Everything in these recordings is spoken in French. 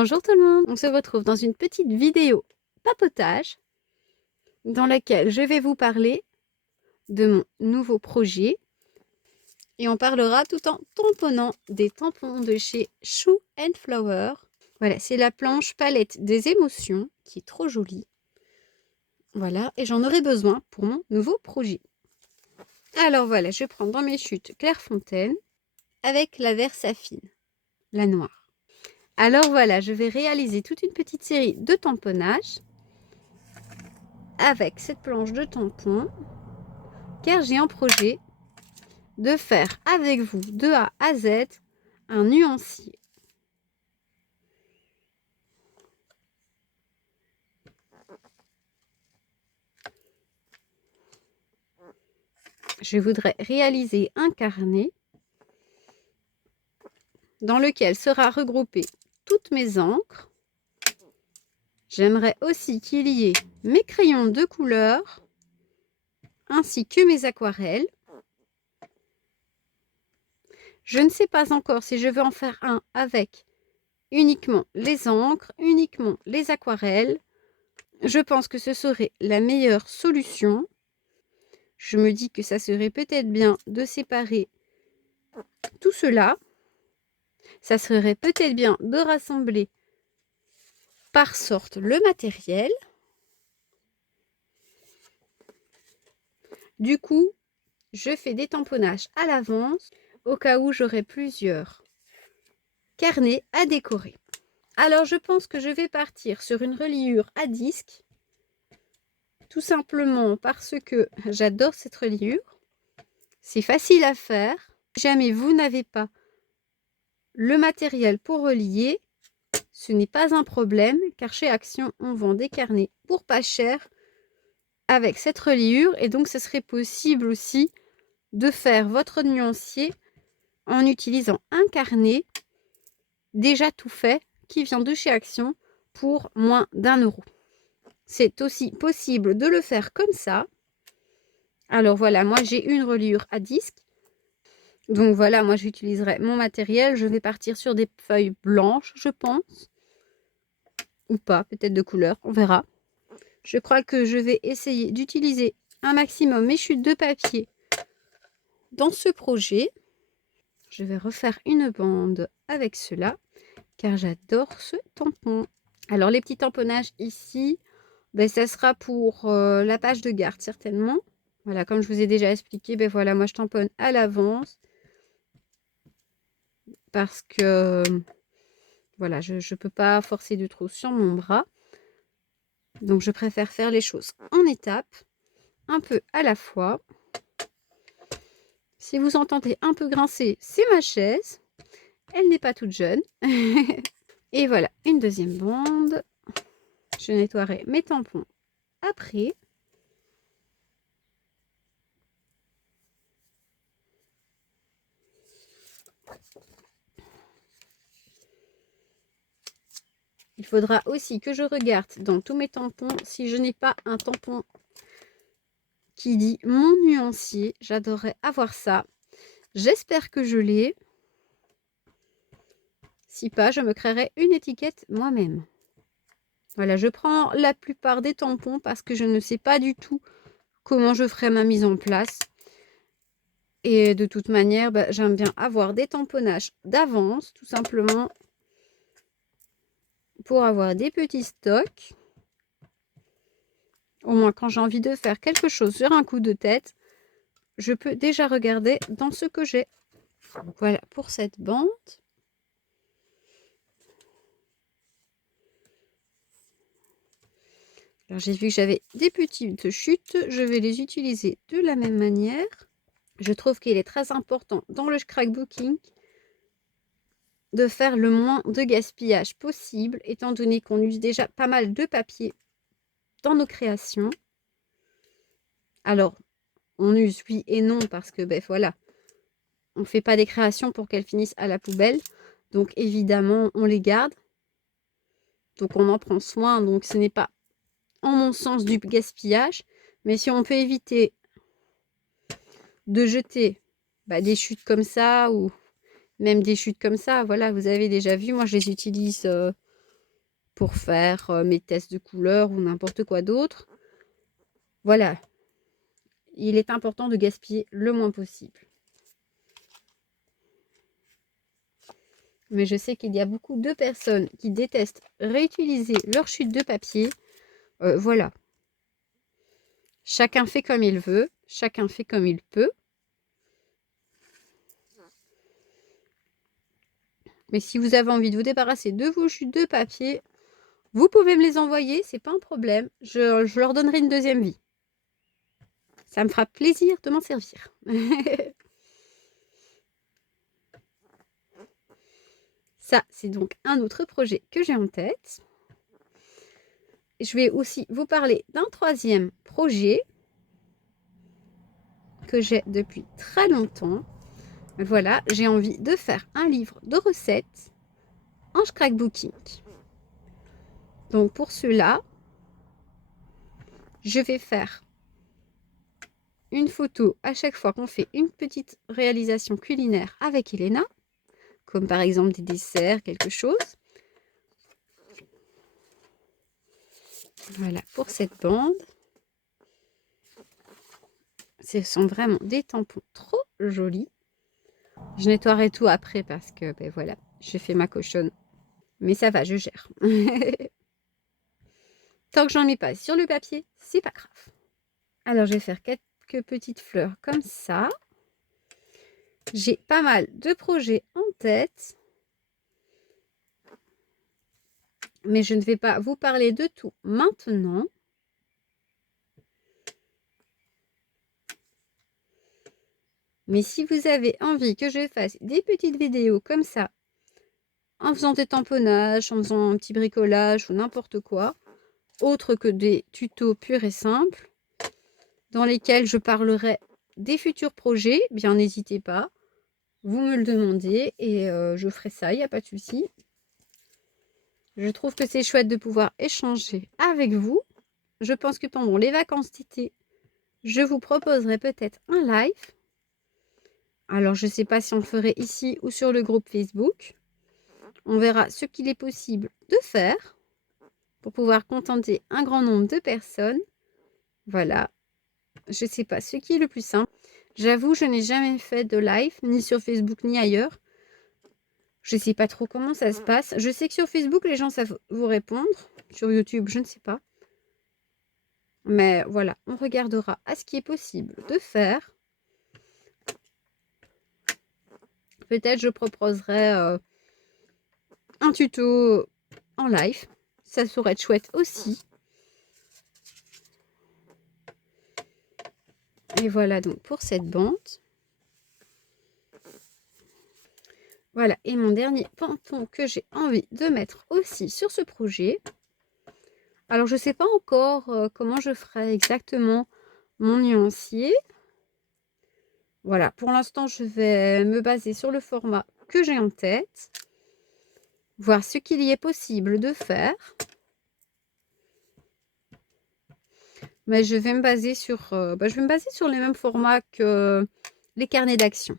Bonjour tout le monde, on se retrouve dans une petite vidéo papotage dans laquelle je vais vous parler de mon nouveau projet et on parlera tout en tamponnant des tampons de chez Shoe and Flower. Voilà, c'est la planche palette des émotions qui est trop jolie. Voilà, et j'en aurai besoin pour mon nouveau projet. Alors voilà, je prends dans mes chutes Clairefontaine avec la Versafine, la noire. Alors voilà, je vais réaliser toute une petite série de tamponnages avec cette planche de tampons car j'ai un projet de faire avec vous de A à Z un nuancier. Je voudrais réaliser un carnet dans lequel sera regroupé toutes mes encres. J'aimerais aussi qu'il y ait mes crayons de couleur ainsi que mes aquarelles. Je ne sais pas encore si je veux en faire un avec uniquement les encres, uniquement les aquarelles. Je pense que ce serait la meilleure solution. Je me dis que ça serait peut-être bien de séparer tout cela. Ça serait peut-être bien de rassembler par sorte le matériel. Du coup, je fais des tamponnages à l'avance au cas où j'aurai plusieurs carnets à décorer. Alors, je pense que je vais partir sur une reliure à disque. Tout simplement parce que j'adore cette reliure. C'est facile à faire. Si jamais vous n'avez pas le matériel pour relier, ce n'est pas un problème car chez Action, on vend des carnets pour pas cher avec cette reliure et donc ce serait possible aussi de faire votre nuancier en utilisant un carnet déjà tout fait qui vient de chez Action pour moins d'1 €. C'est aussi possible de le faire comme ça. Alors voilà, moi j'ai une reliure à disque. Donc voilà, moi j'utiliserai mon matériel. Je vais partir sur des feuilles blanches, je pense. Ou pas, peut-être de couleur, on verra. Je crois que je vais essayer d'utiliser un maximum mes chutes de papier dans ce projet. Je vais refaire une bande avec cela car j'adore ce tampon. Alors les petits tamponnages ici, ben, ça sera pour la page de garde certainement. Voilà, comme je vous ai déjà expliqué, ben voilà, moi je tamponne à l'avance parce que voilà, je ne peux pas forcer de trop sur mon bras. Donc je préfère faire les choses en étapes, un peu à la fois. Si vous entendez un peu grincer, c'est ma chaise. Elle n'est pas toute jeune. Et voilà, une deuxième bande. Je nettoierai mes tampons après. Il faudra aussi que je regarde dans tous mes tampons si je n'ai pas un tampon qui dit mon nuancier. J'adorerais avoir ça. J'espère que je l'ai. Si pas, je me créerai une étiquette moi-même. Voilà, je prends la plupart des tampons parce que je ne sais pas du tout comment je ferai ma mise en place. Et de toute manière, bah, j'aime bien avoir des tamponnages d'avance, tout simplement, pour avoir des petits stocks. Au moins, quand j'ai envie de faire quelque chose sur un coup de tête, je peux déjà regarder dans ce que j'ai. Voilà pour cette bande. Alors, j'ai vu que j'avais des petites chutes. Je vais les utiliser de la même manière. Je trouve qu'il est très important dans le scrapbooking de faire le moins de gaspillage possible, étant donné qu'on use déjà pas mal de papier dans nos créations. Alors, on use oui et non parce que, ben voilà, on ne fait pas des créations pour qu'elles finissent à la poubelle. Donc, évidemment, on les garde. Donc, on en prend soin. Donc, ce n'est pas, en mon sens, du gaspillage. Mais si on peut éviter de jeter des chutes comme ça ou même des chutes comme ça, voilà, vous avez déjà vu, moi, je les utilise pour faire mes tests de couleurs ou n'importe quoi d'autre. Voilà, il est important de gaspiller le moins possible. Mais je sais qu'il y a beaucoup de personnes qui détestent réutiliser leur chute de papier. Voilà. Chacun fait comme il veut, chacun fait comme il peut. Mais si vous avez envie de vous débarrasser de vos chutes de papier, vous pouvez me les envoyer, c'est pas un problème. Je leur donnerai une deuxième vie. Ça me fera plaisir de m'en servir. Ça, c'est donc un autre projet que j'ai en tête. Je vais aussi vous parler d'un troisième projet que j'ai depuis très longtemps. Voilà, j'ai envie de faire un livre de recettes en scrapbooking. Donc pour cela, je vais faire une photo à chaque fois qu'on fait une petite réalisation culinaire avec Elena, comme par exemple des desserts, quelque chose. Voilà pour cette bande. Ce sont vraiment des tampons trop jolis. Je nettoierai tout après parce que, ben voilà, je fais ma cochonne. Mais ça va, je gère. Tant que j'en ai pas sur le papier, c'est pas grave. Alors, je vais faire quelques petites fleurs comme ça. J'ai pas mal de projets en tête. Mais je ne vais pas vous parler de tout maintenant. Mais si vous avez envie que je fasse des petites vidéos comme ça, en faisant des tamponnages, en faisant un petit bricolage ou n'importe quoi, autre que des tutos purs et simples, dans lesquels je parlerai des futurs projets, bien n'hésitez pas, vous me le demandez et je ferai ça, il n'y a pas de souci. Je trouve que c'est chouette de pouvoir échanger avec vous. Je pense que pendant les vacances d'été, je vous proposerai peut-être un live. Alors, je ne sais pas si on le ferait ici ou sur le groupe Facebook. On verra ce qu'il est possible de faire pour pouvoir contenter un grand nombre de personnes. Voilà. Je ne sais pas ce qui est le plus simple. J'avoue, je n'ai jamais fait de live, ni sur Facebook, ni ailleurs. Je ne sais pas trop comment ça se passe. Je sais que sur Facebook, les gens savent vous répondre. Sur YouTube, je ne sais pas. Mais voilà, on regardera à ce qui est possible de faire. Peut-être je proposerai un tuto en live. Ça saurait être chouette aussi. Et voilà donc pour cette bande. Voilà, et mon dernier tampon que j'ai envie de mettre aussi sur ce projet. Alors, je ne sais pas encore comment je ferai exactement mon nuancier. Voilà, pour l'instant, je vais me baser sur le format que j'ai en tête. Voir ce qu'il y est possible de faire. Mais je vais me baser sur, les mêmes formats que les carnets d'action.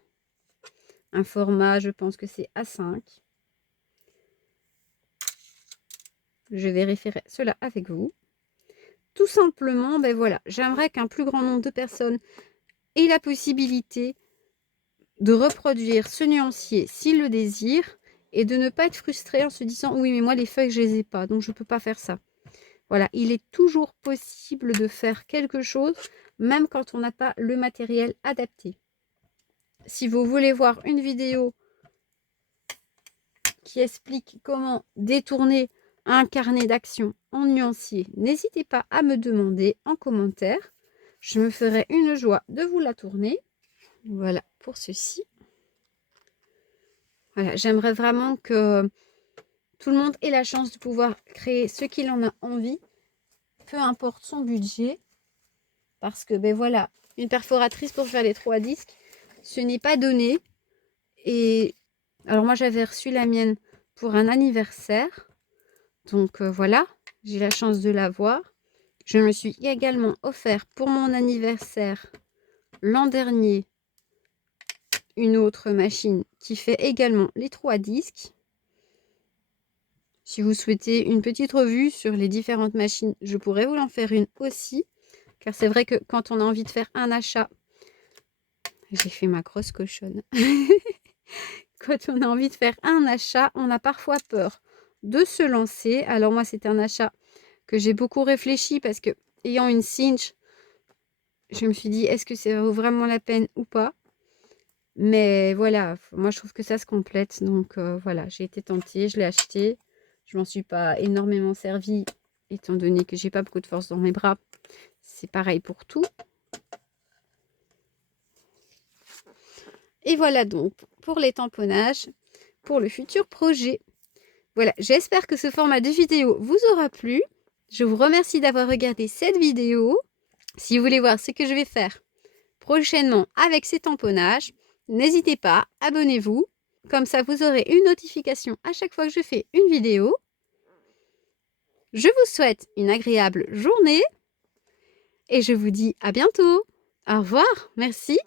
Un format, je pense que c'est A5. Je vérifierai cela avec vous. Tout simplement, ben voilà, j'aimerais qu'un plus grand nombre de personnes aient la possibilité de reproduire ce nuancier s'ils le désirent et de ne pas être frustré en se disant oui mais moi les feuilles je les ai pas donc je ne peux pas faire ça. Voilà, il est toujours possible de faire quelque chose même quand on n'a pas le matériel adapté. Si vous voulez voir une vidéo qui explique comment détourner un carnet d'action en nuancier, n'hésitez pas à me demander en commentaire. Je me ferai une joie de vous la tourner. Voilà pour ceci. Voilà, j'aimerais vraiment que tout le monde ait la chance de pouvoir créer ce qu'il en a envie, peu importe son budget. Parce que, ben voilà, une perforatrice pour faire les 3 disques, ce n'est pas donné. Et alors moi, j'avais reçu la mienne pour un anniversaire. Donc voilà, j'ai la chance de l'avoir. Je me suis également offert pour mon anniversaire l'an dernier une autre machine qui fait également les 3 disques. Si vous souhaitez une petite revue sur les différentes machines, je pourrais vous en faire une aussi. Car c'est vrai que quand on a envie de faire un achat, j'ai fait ma grosse cochonne. Quand on a envie de faire un achat, on a parfois peur de se lancer. Alors moi, c'est un achat que j'ai beaucoup réfléchi parce que, ayant une Cinch, je me suis dit, est-ce que ça vaut vraiment la peine ou pas? Mais voilà, moi je trouve que ça se complète. Donc voilà, j'ai été tentée, je l'ai acheté. Je m'en suis pas énormément servie, étant donné que j'ai pas beaucoup de force dans mes bras. C'est pareil pour tout. Et voilà donc pour les tamponnages, pour le futur projet. Voilà, j'espère que ce format de vidéo vous aura plu. Je vous remercie d'avoir regardé cette vidéo. Si vous voulez voir ce que je vais faire prochainement avec ces tamponnages, n'hésitez pas, abonnez-vous. Comme ça, vous aurez une notification à chaque fois que je fais une vidéo. Je vous souhaite une agréable journée et je vous dis à bientôt. Au revoir, merci.